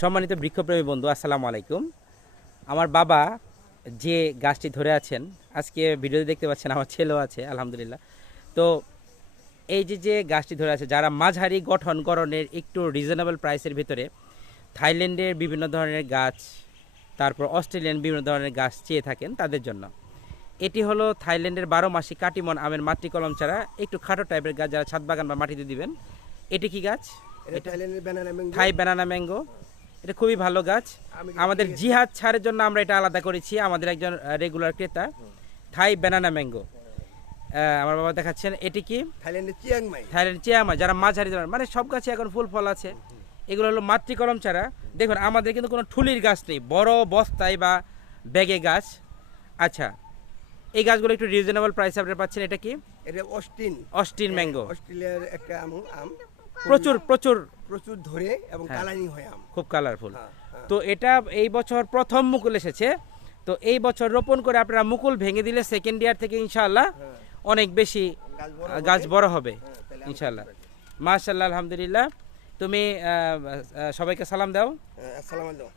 সম্মানিত বৃক্ষপ্রেমী বন্ধু, আসসালামু আলাইকুম। আমার বাবা যে গাছটি ধরে আছেন, আজকে ভিডিওতে দেখতে পাচ্ছেন আমার ছেলেও আছে আলহামদুলিল্লাহ। তো এই যে গাছটি ধরে আছে, যারা মাঝারি গঠন গড়নের একটু রিজনেবল প্রাইসের ভিতরে থাইল্যান্ডের বিভিন্ন ধরনের গাছ, তারপর অস্ট্রেলিয়ান বিভিন্ন ধরনের গাছ চেয়ে থাকেন, তাদের জন্য এটি হলো থাইল্যান্ডের 12 মাসি কাটিমন আমের মাতৃ কলম ছাড়া একটু খাটো টাইপের গাছ, যারা ছাদ বাগান বা মাটিতে দিবেন। এটি কি গাছ? এটা থাইল্যান্ডের ব্যানানা ম্যাঙ্গো। থাই ব্যানানা ম্যাঙ্গো। এটা খুবই ভালো গাছ। আমাদের জিহাদ ছাড়ের জন্য আমরা এটা আলাদা করেছি, আমাদের একজন রেগুলার ক্রেতা। থাই ব্যানানা ম্যাঙ্গো আমার বাবা দেখাচ্ছেন। এটি কি? থাইল্যান্ডের চিয়াংমাই। থাইল্যান্ড চিয়ামাই, যারা মাঝারি ধরনের, মানে সব গাছে এখন ফুল ফল আছে। এগুলো হলো মাতৃ কলম চারা। দেখুন আমাদের কিন্তু কোনো ঠুলির গাছ নেই, বড় বস্তায় বা ব্যাগে গাছ। আচ্ছা, এই গাছগুলো একটু রিজনেবল প্রাইসে আপনারা পাচ্ছেন। এটা কি? এটা অস্টিন। Austin mango. অস্ট্রেলিয়ার একটা আম প্রচুর প্রচুর প্রচুর ধরে এবং হ্যাঁ। কালারিং হয় আম। খুব কালারফুল। হ্যাঁ, হ্যাঁ। তো এটা এই বছর প্রথম মুকুল এসেছে। তো এই বছর রোপণ করে আপনারা মুকুল ভেঙে দিলে সেকেন্ড ইয়ার থেকে ইনশাআল্লাহ অনেক বেশি গাছ বড় হবে তাহলে ইনশাআল্লাহ। মাশাআল্লাহ, আলহামদুলিল্লাহ। তুমি সবাইকে সালাম দাও। আসসালামু আলাইকুম।